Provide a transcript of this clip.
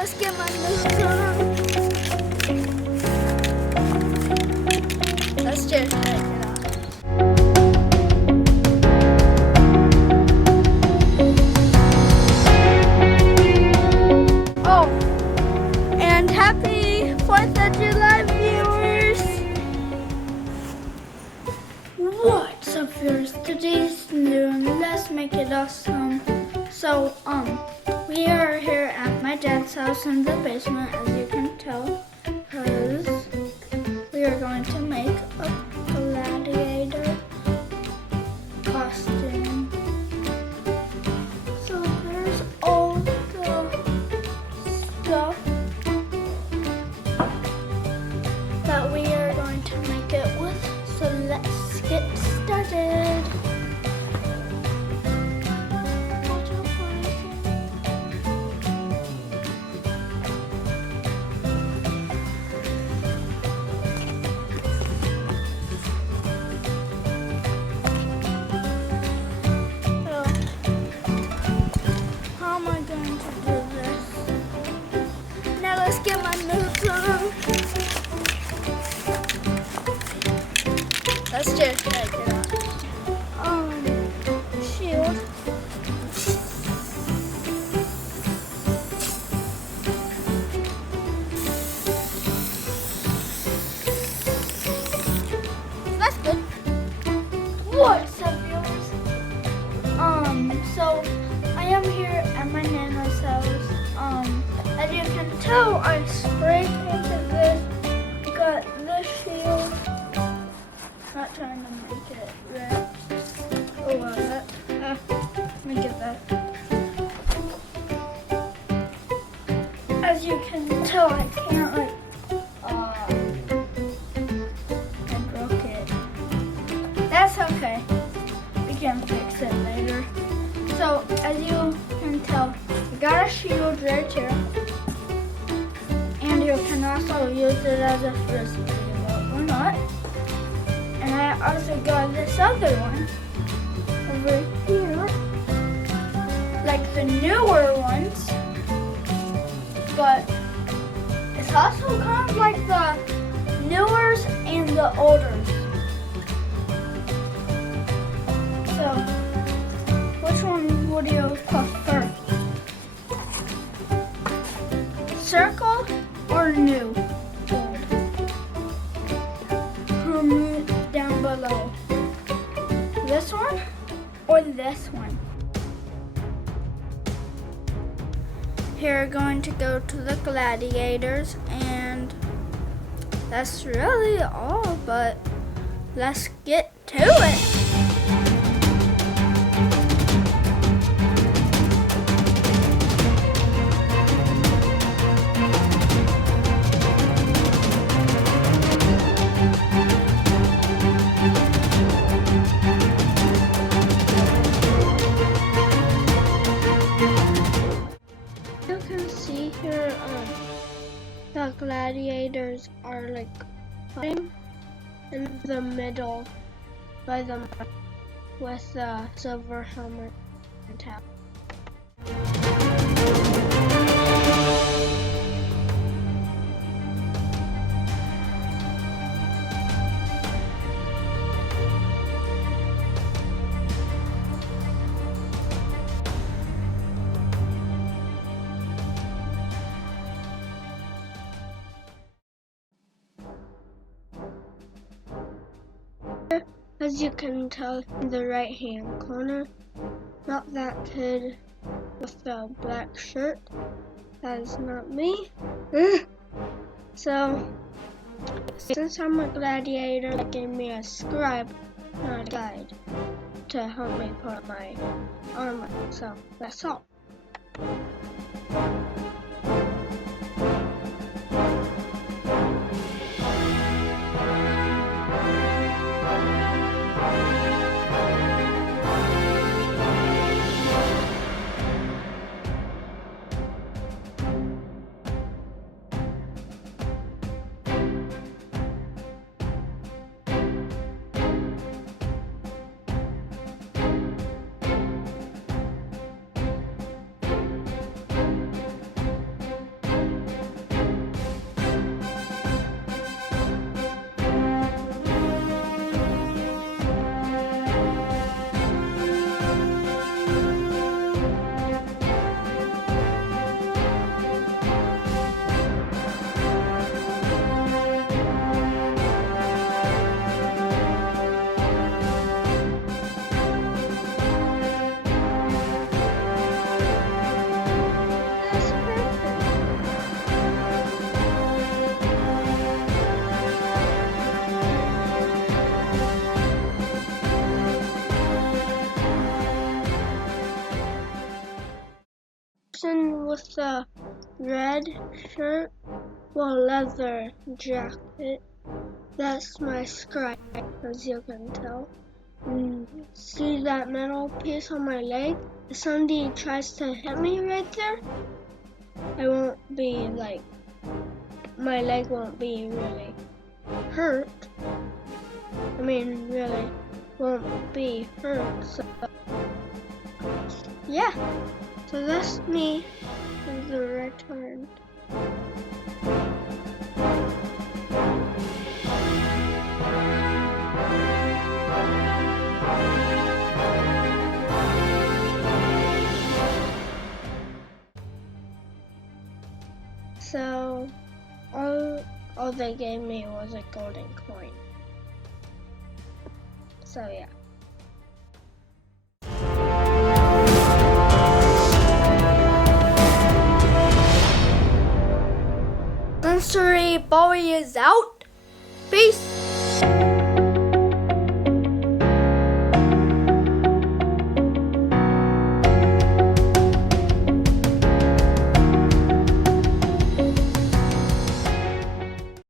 let's get my moves on. Let's just check it out. Oh, and happy 4th of July, viewers! What's up, viewers? Today's noon. Let's make it awesome. So, we are here at my dad's house in the basement, as you can tell, because we are going to make a gladiator costume. So there's all the stuff that we are going to make it with. So let's get started. Let's get my moves on. Let's just check it out. Shield. That's good. What's up, viewers? So I am here at my nana's house. As you can tell, I spray painted this, got this shield. Not trying to make it red. Oh, wow, let me get that. As you can tell, I can't, like, I broke it. That's okay. We can fix it later. So, as you can tell, I got a shield right here. You can also use it as a frisbee, or not. And I also got this other one over here, like the newer ones, but it's also kind of like the newers and the olders. So, which one would you prefer? Circle or new? Old. Comment down below. This one or this one? Here we're going to go to the Gladiators, and that's really all, but let's get to it. Here, the gladiators are like fighting in the middle by the with a silver helmet and cap. As you can tell in the right hand corner, not that kid with the black shirt, that is not me. So, since I'm a gladiator, they gave me a scribe, not a guide, to help me put my armor. So, that's all. red shirt, well, leather jacket. That's my stripe, as you can tell. See that metal piece on my leg? If somebody tries to hit me right there, I won't be like, my leg won't be really hurt. I mean, really won't be hurt. So, yeah. So that's me in the return. So all they gave me was a golden coin. So yeah. Monstery Boy is out. Peace.